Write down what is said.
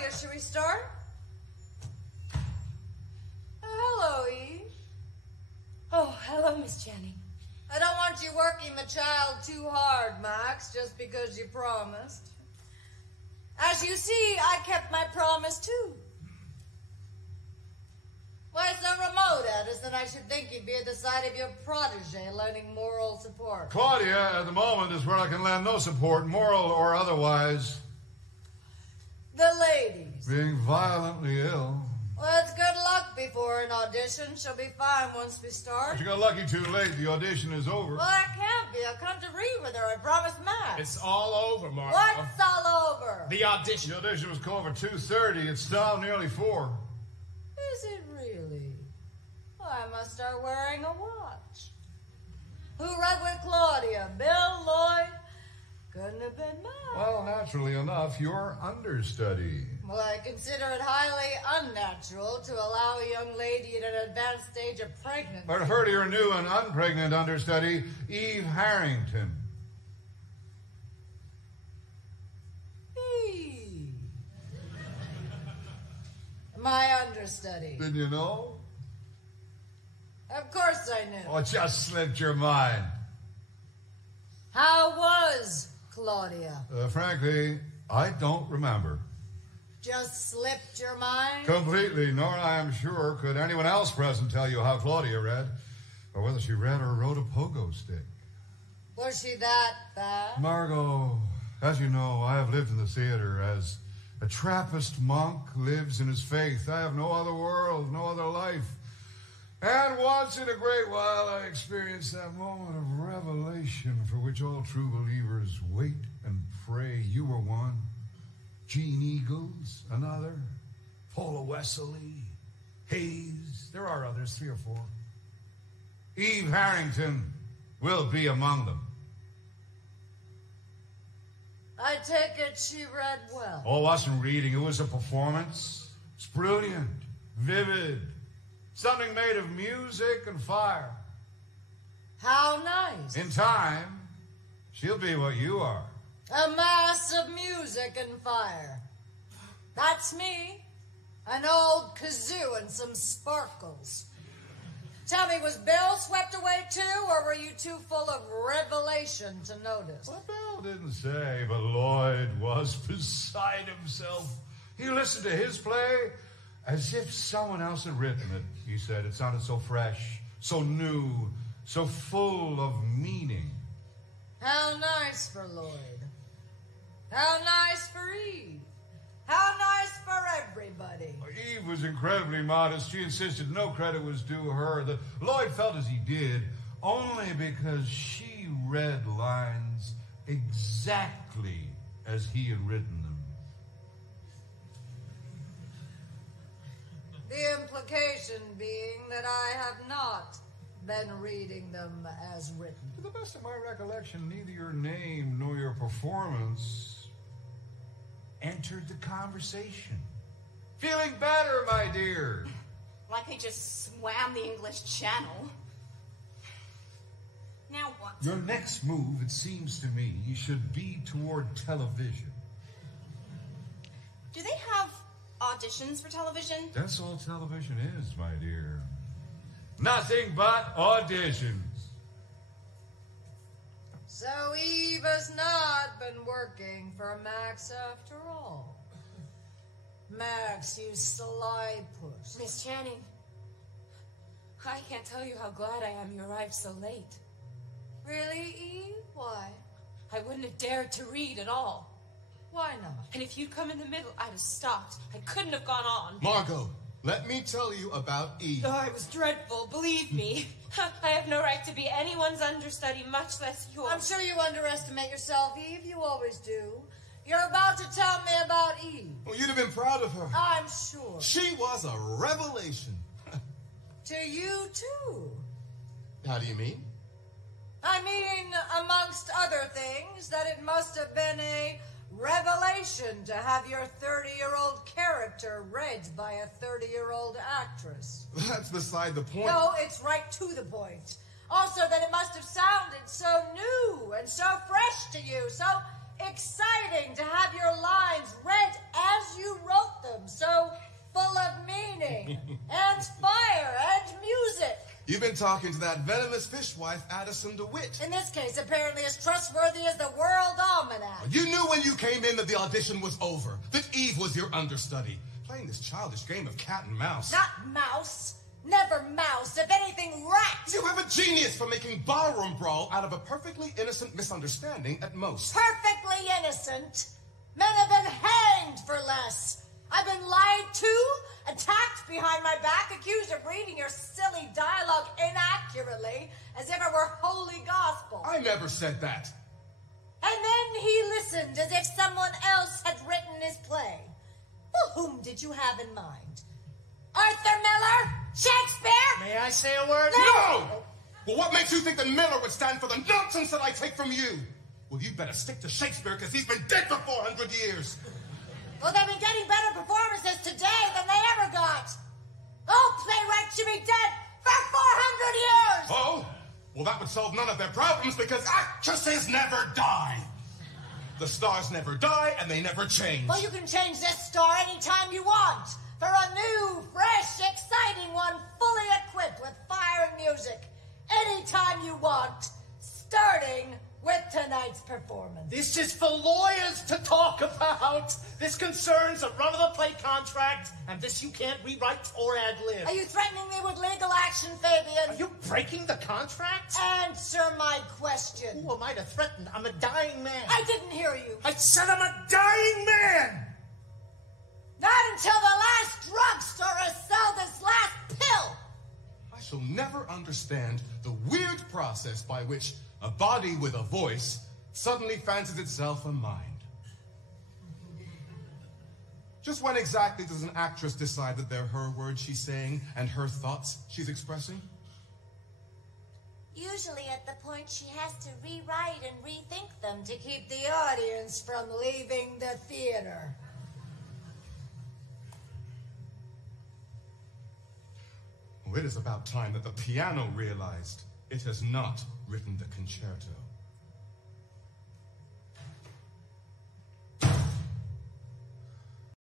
Claudia, should we start? Hello, Eve. Oh, hello, Miss Channing. I don't want you working the child too hard, Max, just because you promised. As you see, I kept my promise, too. Why, it's so remote, Edison, I should think you'd be at the side of your protege, lending moral support. Claudia, at the moment, is where I can lend no support, moral or otherwise. The ladies. Being violently ill. Well, it's good luck before an audition. She'll be fine once we start. But you got lucky too late. The audition is over. Well, I can't be. I've come to read with her. I promised Max. It's all over, Marco. What's all over? The audition. The audition was called for 2:30. It's now nearly 4. Is it really? Well, I must start wearing a watch. Who read with Claudia? Bill, Lloyd? Couldn't have been mine. Well, naturally enough, your understudy. Well, I consider it highly unnatural to allow a young lady at an advanced stage of pregnancy. But heard of your new and unpregnant understudy, Eve Harrington. Eve. My understudy. Didn't you know? Of course I knew. Oh, it just slipped your mind. How was Claudia? Frankly, I don't remember. Just slipped your mind? Completely, nor I am sure could anyone else present tell you how Claudia read, or whether she read or rode a pogo stick. Was she that bad? Margot, as you know, I have lived in the theater as a Trappist monk lives in his faith. I have no other world, no other life. And once in a great while, I experienced that moment of revelation for which all true believers wait and pray. You were one. Gene Eagles, another. Paula Wesley, Hayes. There are others, 3 or 4. Eve Harrington will be among them. I take it she read well. Oh, it wasn't reading. It was a performance. It's brilliant, vivid. Something made of music and fire. How nice. In time, she'll be what you are. A mass of music and fire. That's me. An old kazoo and some sparkles. Tell me, was Bill swept away too, or were you too full of revelation to notice? Well, Bill didn't say, but Lloyd was beside himself. He listened to his play as if someone else had written it. He said it sounded so fresh, so new, so full of meaning. How nice for Lloyd. How nice for Eve. How nice for everybody. Eve was incredibly modest. She insisted no credit was due her. That Lloyd felt as he did only because she read lines exactly as he had written them. The implication being that I have not been reading them as written. To the best of my recollection, neither your name nor your performance entered the conversation. Feeling better, my dear? Like I just swam the English Channel. Now what? Your next move, it seems to me, should be toward television. Do they have auditions for television? That's all television is, my dear. Nothing but auditions. So Eve has not been working for Max after all. Max, you sly puss. Miss Channing, I can't tell you how glad I am you arrived so late. Really, Eve? Why? I wouldn't have dared to read at all. Why not? And if you'd come in the middle, I'd have stopped. I couldn't have gone on. Margot, let me tell you about Eve. Oh, it was dreadful, believe me. I have no right to be anyone's understudy, much less yours. I'm sure you underestimate yourself, Eve. You always do. You're about to tell me about Eve. Well, you'd have been proud of her. I'm sure. She was a revelation. To you, too. How do you mean? I mean, amongst other things, that it must have been a revelation to have your 30-year-old character read by a 30-year-old actress. That's beside the point. No, it's right to the point. Also, that it must have sounded so new and so fresh to you, so exciting to have your lines read as you wrote them, so full of meaning and fire and music. You've been talking to that venomous fishwife, Addison DeWitt. In this case, apparently as trustworthy as the World Almanac. You knew when you came in that the audition was over, that Eve was your understudy, playing this childish game of cat and mouse. Not mouse. Never mouse. If anything, rat. You have a genius for making ballroom brawl out of a perfectly innocent misunderstanding at most. Perfectly innocent. Men have been hanged for less. I've been lied to, attacked behind my back, accused of reading your silly dialogue inaccurately, as if it were holy gospel. I never said that. And then he listened as if someone else had written his play. Well, whom did you have in mind? Arthur Miller? Shakespeare? May I say a word? No! Well, what makes you think that Miller would stand for the nonsense that I take from you? Well, you better stick to Shakespeare, because he's been dead for 400 years. Well, they've been getting better performances today than they ever got. Oh, playwrights should be dead for 400 years! Oh? Well, that would solve none of their problems, because actresses never die. The stars never die, and they never change. Well, you can change this star anytime you want. For a new, fresh, exciting one, fully equipped with fire and music. Anytime you want, starting with tonight's performance. This is for lawyers to talk about. This concerns a run-of-the-play contract, and this you can't rewrite or ad-lib. Are you threatening me with legal action, Fabian? Are you breaking the contract? Answer my question. Who am I to threaten? I'm a dying man. I didn't hear you. I said I'm a dying man! Not until the last drugstore has sold this last pill. I shall never understand the weird process by which a body with a voice suddenly fancies itself a mind. Just when exactly does an actress decide that they're her words she's saying and her thoughts she's expressing? Usually at the point she has to rewrite and rethink them to keep the audience from leaving the theater. Well, it is about time that the piano realized it has not written the concerto.